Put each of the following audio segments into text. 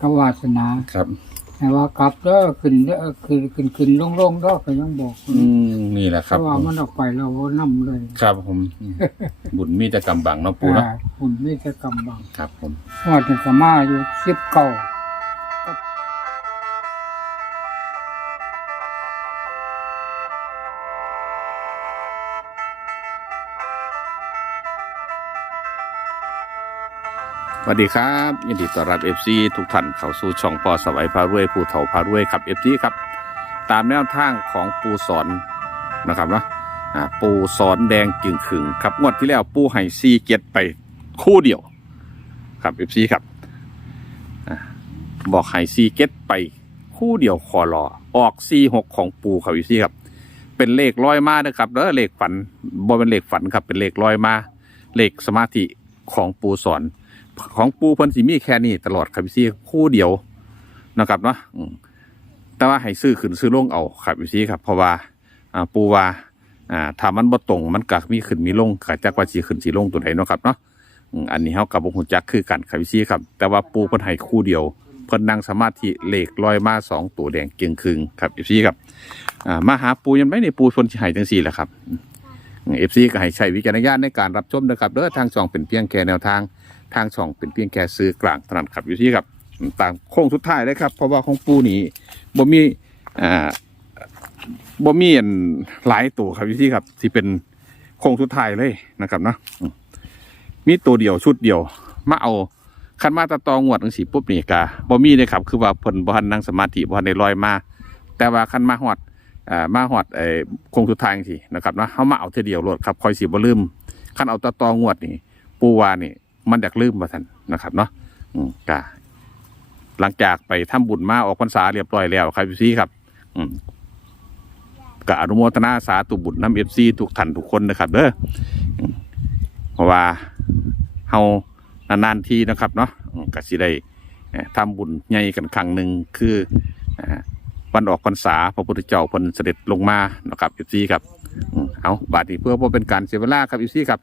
ก็วาสนาครับ แต่ว่ากลับเด้อขึ้นเด้อขึ้นขึ้นขึ้นลงลงเด้อก็ยังบอกอืมนี่แหละคเพรับราะว่ามันออกไปเราก็นํเลยครับผมอืมบุญมีแต่กำบังเนาะปูเนาะอ่าคุณไม่จะกำบังครับผม ว่าถึงสมาอยู่สิบเก้า สวัสดีครับยินดีต้อนรับเอฟซีทุกท่านเข้าสู่ช่องปอสวัยพารวยผู้เฒ่าพารวยครับเอฟซีครับ ตามแนวทางของปูสอนนะครับเนาะอ่าปูสอนแดงจึงขึงครับงวดที่แล้วปูให้ซีเจ็ดไปคู่เดียว ครับเอฟซีครับอ่าบอกให้ซีเจ็ดไปคู่เดียวคอรอออกซีหกของปูครับเอฟซีครับ เป็นเลขร้อยมานะครับเด้อเลขฝันบ่เป็นเลขฝันครับเป็นเลขร้อยมาเลขสมาธิของปูสอน ของปูเพิ่นสิมีแค่นี้ตลอดครับพี่ซีคู่เดียวนะครับเนาะแต่ว่าให้ซื้อขึ้นซื้อลงเอาครับพี่ซีครับเพราะว่าปูว่าถ้ามันบ่ตรงมันก็มีขึ้นมีลงก็จักว่าสิขึ้นสิลงตัวไหนเนาะครับเนาะอันนี้เฮากับบ่ฮู้จักคือกันครับพี่ซีครับ แต่ว่าปูเพิ่นให้คู่เดียวเพิ่นนั่งสมาธิเลขลอยมาสองตัวแดงเกียงคึงครับพี่ซีครับมาหาปูยังไม่ในปูเพิ่นสิให้จังซี่แหละครับเอฟซีก็ให้ใช้วิจารณญาณในการรับชมนะครับเด้อทางช่องเป็นเพียงแค่แนวทาง ทางช่องเป็นเพียงแค่ซื้อกลางถนัดขับอยู่ที่ครับตามโค้งสุดท้ายเลยครับ เพราะว่าของปูนี้บ่มีอ่าบ่มีอันหลายตัวครับอยู่ที่ครับที่เป็นโค้งสุดท้ายเลยนะครับเนาะมีตัวเดียวชุดเดียว มาเอาคันมาตะตองวดจังสีปุ๊บนี่กะบ่มีเลยครับคือว่าเพิ่นบ่ทันนั่งสมาธิบ่ทันได้ลอยมา แต่ว่าคันมาฮอดอ่ามาฮอดไอ้โค้งสุดท้ายจังซี่นะครับเนาะเฮามาเอาเทเดียวโลดครับคอยสิบ่ลืมคันเอาตะตองวดนี่ปูวานี่ มันอยากลืมมาทันนะครับเนาะอืมกะหลังจากไปทำบุญมาออกพรรษาเรียบร้อยแล้วครับพี่ซีครับ อืมกะอนุโมทนาสาธุบุญน้ำเอฟซีทุกท่านทุกคนนะครับเด้ออืมเพราะว่าเฮานานๆทีนะครับเนาะกะสิได้เอ่อทำบุญใหญ่กันครั้งหนึ่งคือวันออกพรรษาพระพุทธเจ้าพิ่นเสด็จลงมานะครับเอฟซีครับเอาบาดนี้เพื่อบ่เป็นการเสียเวลาครับเอฟซีครับ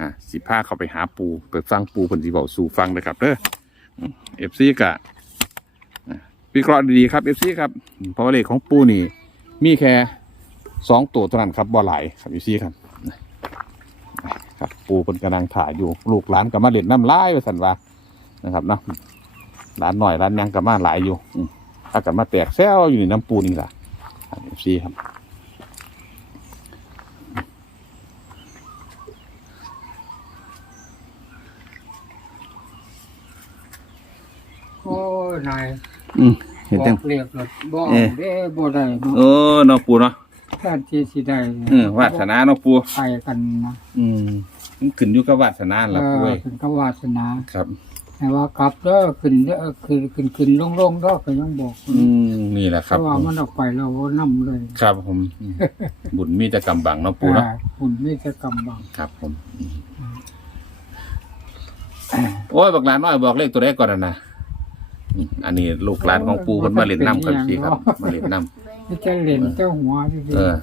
อ่าสิพาเขาไปหาปูไปฟังปูเพิ่นสิเว้าสู่ฟังนะครับเด้อเอฟซีกะวิเคราะห์ดีๆครับเอฟซีครับเพราะว่าเลขของปูนี่ มีแค่สองตัวเท่านั้นครับบ่หลครับเอฟซีครับครับปูเพิ่นกำลังถ่ายอยู่ลูกหลานก็มาเล่นน้ำลายไปสันว่านะครับเนาะหลานหน่อยหลานยังก็มาหลายอยู่อืมถ้ากันมาแตกแซวอยู่ในน้ำปูนี่แหละเอฟซีครับ โอ้ยนายอืมเห็นบจัองกเรียกเลยบอกเอ๊ะเด้บ่ได้เนาะเออเนาะปูเนาะแค่ที่สิได้เออวาสนาเนาะปูไปกันนะอืมมันขึ้นอยู่กับวาสนาเอล่ะปูอเว้ยถึงก็วาสนาครับ แต่ว่ากลับเด้อขึ้นเด้อขึ้นขึ้นขึ้นลงลงเด้อก็ยังบอกอืมนี่แหละคเพรับราะว่ามันออกไปเราก็นํเลยครับผมอืมบุญมีแต่กำบังเนาะปูเนาะอ่าคุณไม่จะกำบังครับผมอืมโอ้ยบักหลานน้อยบอกเลขตัวแรกก่อนนะนะ อืมอันนี้ลูกหลานของปูคนมาเล่นน้ำครับพี่ครับ มาเล่นน้นี่จะเล่นเจ้าหัวที่ำเออ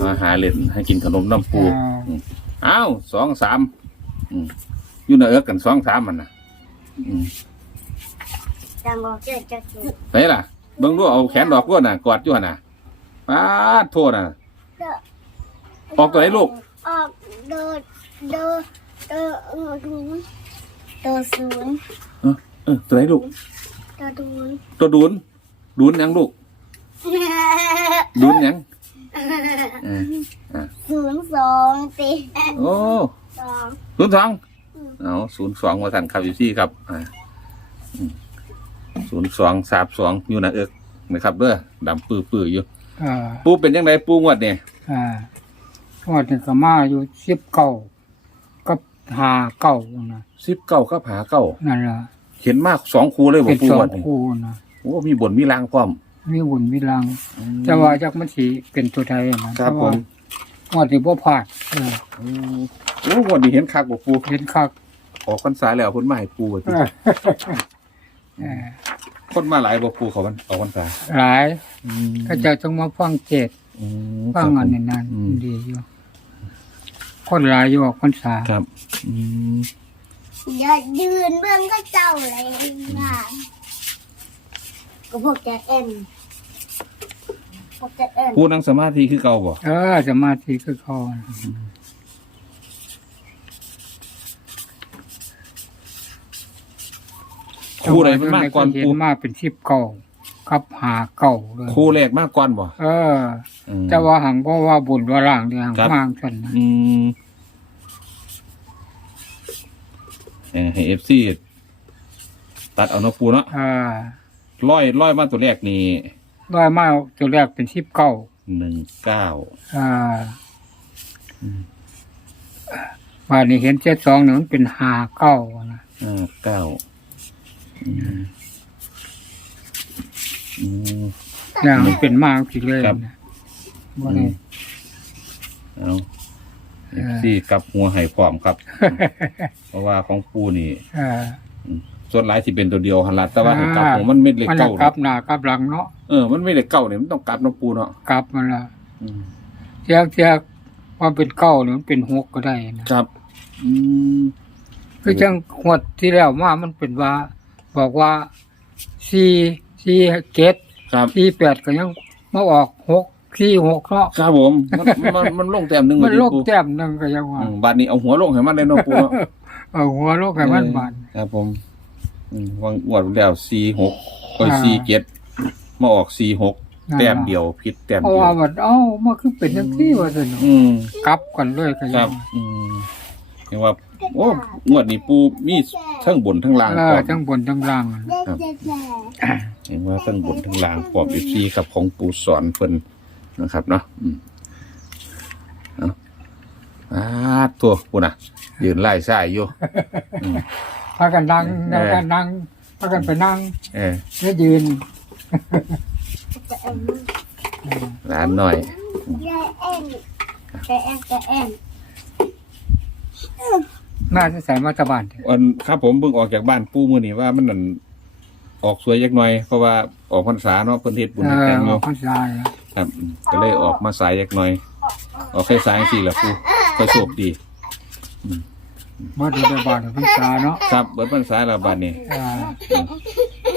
มาหาเล่นให้กินขนมน้ำปูอ้าวสองสามอืมอยู่ในเอิกกันสองสามมันนะอืมจังบอกเจ้าจะถูกไหนล่ะเบิ่งดูเอาแขนดอกก้นน่ะกอดอยู่หั่นน่ะป้าดโทษน่ะ ออกตัวไหนลูก ออกเดินเดินเดินเออดูนเดินศูนย์เออ เออตัวไหนลูกเดินดูนตัวดูนดูนหยังลูก ดูนหยังเออศูนย์สองสี่โอ้สองศูนย์สองเอาศูนย์สองมาสั่นครับอยู่ที่ครับอ่าศูนย์สองสามสองอยู่ในะเอิกนะครับเด้อดำปื้อปื้อๆอยู่ อ่า ปูเป็นยังไงปูงวดเนี่ยอ่าว่าถึงก็มาอยู่สิบเก้ากับหาเก้านะสิบเก้าครับหาเก้านั่นล่ะ เห็นมากสองคูเลยบอเป็กนปูสองงวดนี่คู่นะโอ้มีบนมีลางพร้อม มีบุญมีรังแต่ว่าจากมันสีเป็นตัวไทยนะครับผมแต่ว่าที่บ่พลาดเอออืมโอ้งวดนี้เห็นคักบอกปูเห็นคักออกพรรษาแล้วคนมาให้ปูว่าเอติอเออคนมาหลายบอกปูเขาวันออกพรรษาหลายก็จะต้องมาฟังเจตอืมฟังอันนี้นั่นอืม ดีอยู่คนหลายอยู่ออกพรรษาครับอืม อย่ายืนเบื้องก็เจ้าเลยนะก็พวกแกเอ็มพวกแกเอ็มปูนั่งสมาธิคือเก่าบ่เออสมาธิคือเขานะคู่ใดมันมากก่อนเห็นปูมาเป็นชิบเก่ากับหาเก่าเลยคู่แรกมากก่อนบ่เอออืมแต่ว่าหังเพราะว่าบุญว่าล่างเนี่ยหังครับมากกันนะ อืม เออให้เอฟซีตัดเอาเนาะปูเนาะอ่าร้อยร้อยมาตัวแรกนี่ร้อยมาตัวแรกเป็นชิบเก่าหนึ่งเก้าอ่าบานนี้เห็นเจ็ดสองหนึ่งมันเป็นหาเก้านะห้าเก้าอืมอืมอย่างมันเป็นมากทีเลยครับนะว่าไงเอา เออที่กลับหัวไห้พร้อมครับ เพราะว่าของปูนี่อ่าส่วนหลายที่เป็นตัวเดียวหันละแต่ว่าอ่าให้กลับหัวมันไม่เล็กมันจะเก้ากลับหน้ากลับหลังเนาะเออมันไม่เล็กเก้าเนี่ยมันต้องกลับเน้องปูเนาะกลับมันละอืมเทียกเทียกว่าเป็นเก้าหรือมันเป็นหกก็ได้นะครับ อืมคือจังหวดที่แล้วมามันเป็นว่า บอกว่าสี่สี่เจ็ดครับ สี่แปดก็ยังมาออกหก สี่หกเนาะครับผม มันมันมันลงแต้มหนึ่งมันเลยโลกปูแต้มหนึงก็ยังว่าอืมบาดนี้เอาหัวลงให้มันเลยเนาะปูเนาะเอาหัวโลกให้มันบาน ครับผมอืมวางอวดแล้วสี่หกก็อ่า สี่เจ็ดมาออกสี่หกนั่นล่ะแต้มเดียวผิดแต้มเพราะเดียว่าวมันเอ้ามันคือเป็นจังซี่ว่าซั่นเนาะอืม กลับกันเลยก็คยัรับงอืมเห็นว่า โอ้งวดนี้ปูมีทั้งบนทั้งล่างเอพร้ออมทั้งบนทั้งล่างอะเด็กเด็กเด็กเห็นว่าทั้งบนทั้งล่างพร้อมอีซีกับของปูสอนเพิ่น นะครับเนาะอืมเอาอ่าตัวปูน่ะยืนไล่สายอยู่พากันนั่งเอนั่งอกันนั่งพากันไปนั่งเออแล้วยืนร้านหน่อยแกเอ็มแกเอ็มแกเอ็มน่าจะใส่มาตรบานเถอะวันครับผมเพิ่งออกจากบ้านปูมือนี่ว่ามันนั่นออกสวยยักหน่อยเพราะว่าออกพรรษาเนาะเพิ่นเฮ็ดบุญเอให้อแต่งอเนาะอกพรรษาอะ ครับอืมก็เลยออกมาสายยักหน่อย ออกแค่สายสี่ละปูก็โชคดีบ่ได้ไปบ้านพรรษาเนาะครับเบิดพรรษาและบาดนี้เออ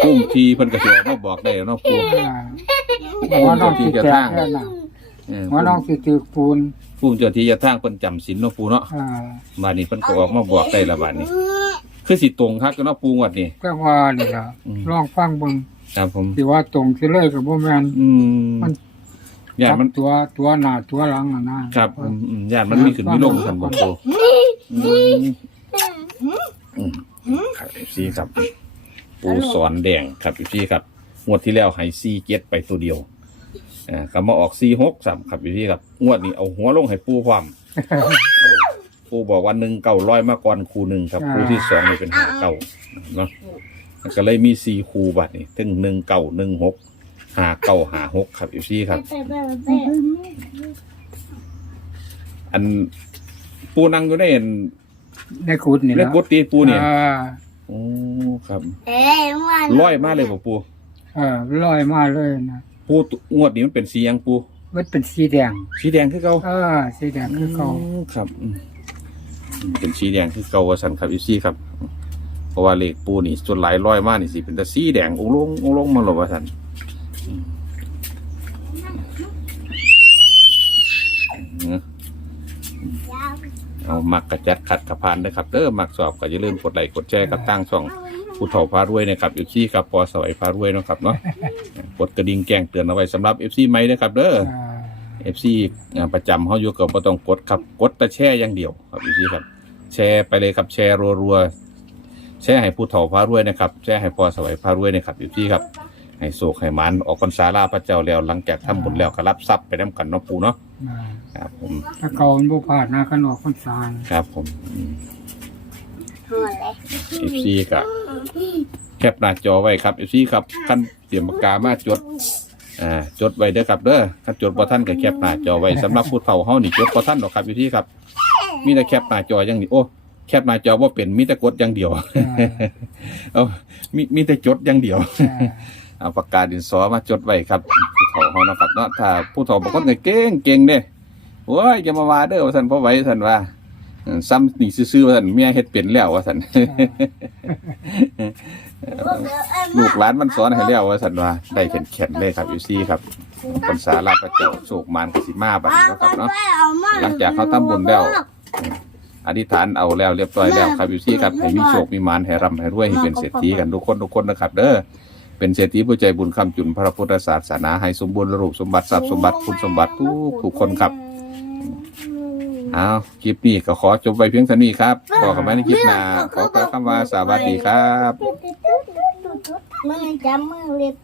พุ่มทีเพิ่นก็สิออกมาบอกได้เนาะปูเออหัวน้องสิแตกแล้วน่ะเออหัวน้องสิถือปูนพุ่มเจ้าที่จะทางเพิ่นจำศีลเนาะปูเนาะเออบาดนี้เพิ่นก็ออกมาบอกได้ละบาดนี้ คือสิตรงครับก็เนาะปูงวดนี้ ก็ว่านี่ล่ะอืม ลองฟังเบิ่งครับผม สิว่าตรงสิเลยก็บ่แม่นอืมมัน ญาติมันตัวตัวหน้าตัวหลังอะนะครับอืมอืมญาติมันมีขึ้นมีลงกันบ่ปูอืมอืมครับพี่ครับ ปูสอนแดงครับพี่ครับงวดที่แล้วให้ซีเก็ตไปตัวเดียวอ่าก็มาออกซีหกสามครับพี่ครับงวดนี้เอาหัวลงให้ปูความ ปูบอกว่าหนึ่งเก่าร้อยมาก่อนคูหนึ่งครับคูที่สองนี่เป็นหาเก่าเนาะก็เลยมีสี่คูบัตรนี่ถึงหนึ่งเก่าหนึ่งหก หาเก่าหาหกครับพี่ครับ อันปูนั่งอยู่ในอันในกุดนี่ในล่ะกุฏิปูเนี่ยอ่าโอ้ครับเอ๊ะมันร้อยมาเลยบ่ปูเออลอยมาเลยนะปูงวดนี้มันเป็นสีหยังปูมันเป็นสีแดง สีแดงคือเก่าเออสีแดงคือเขามครับอืมเป็นสีแดงคือเก่าว่าสันครับอีซี่ครับเพราะว่าเลขปูนี่ส่วนหลายร้อยมากนี่สิเป็นแต่สีแดงองค์ลงองค์ลงมาหรอว่าสันอืมอืม เอามักกระจัดขัดกระพานนะครับเด้อมักสอบก็อย่าลืมกดไลค์กดแชร์กับตั้งช่องผู้เฒ่าพารวยนะครับเอฟซีครับพอสวัยพารวยเนาะครับเนาะกดกระดิ่งแจ้งเตือนเอาไว้สำหรับเอฟซีไหมนะครับเด้ออ่าเอฟซีประจำเขาอยู่กับบ่ต้องกดครับกดแต่แช่อย่างเดียวครับเอฟซีครับ แชร์ไปเลยครับแชร์รัวๆแชร์ให้ผู้เฒ่าพารวยนะครับแชร์ให้พอสวัยพารวยนะครับเอฟซีครับ ให้โศกให้หมันออกพรรษาลาพระเจ้าแล้วหลังจากทำบุญแล้วก็รับทรัพย์ไปน้ำกันเนาะปูเนาะอ่าครับผมถ้าเขามันบ่พลาดนะขนมคนสารครับผมหัวเลยเอฟซีกับแคปหน้าจอไว้ครับเอฟซีครับขั้นเตรียมปากกามาจดอ่าจดไว้เด้อครับเด้อถ้าจดบ่ท่านก็แคปหน้าจอไว้สำหรับผู้เฒ่าเฮานี่จดบ่ท่านหรอกครับอยู่ที่ครับ มีแต่แคปหน้าจออย่างนี้โอ้แคปหน้าจอว่าเป็นมีแต่กดอย่างเดียวเอามีมีแต่จดอย่างเดียว อ่า เอาปากกาดินสอมาจดไว้ครับผู้เฒ่าเฮานะครับเนาะถ้าผู้เฒ่าบางคนก็เก่งเก่งเด้โอ้ยอย่ามาว่าเด้อว่าท่านพ่อไหว้ท่านว่าซ้ำหนีซื่อๆว่าซั่นเมียเฮ็ดเป็นแล้วว่าซั่นลูกหลานมันสอนให้แล้วว่าซั่นว่าได้แข็งๆเลยครับอยู่ซี่ครับพรรษาลาพระเจ้าโศกมานกสิมาบัดนี้เนาะครับเนาะหลังจากเขาทำบุญแล้วอธิษฐานเอาแล้วเรียบร้อยแล้วครับอยู่ซี่ครับให้มีโชคมีมานให้ร่ำให้รวยให้เป็นเศรษฐีกันทุกคนทุกคนนะครับ เด้อ เป็นเศรษฐีผู้ใจบุญคำจุนพระพุทธศาสนาให้สมบูรณ์รูปสมบัติทรัพย์สมบัติคุณสมบัติทุกทุกคนครับเอาคลิปนี้ก็ขอจบไว้เพียงเท่านี้ครับต่อกันไว้ในคลิปหน้าขอกล่าวคำว่าสวัสดีครับมือจับมือเล็บ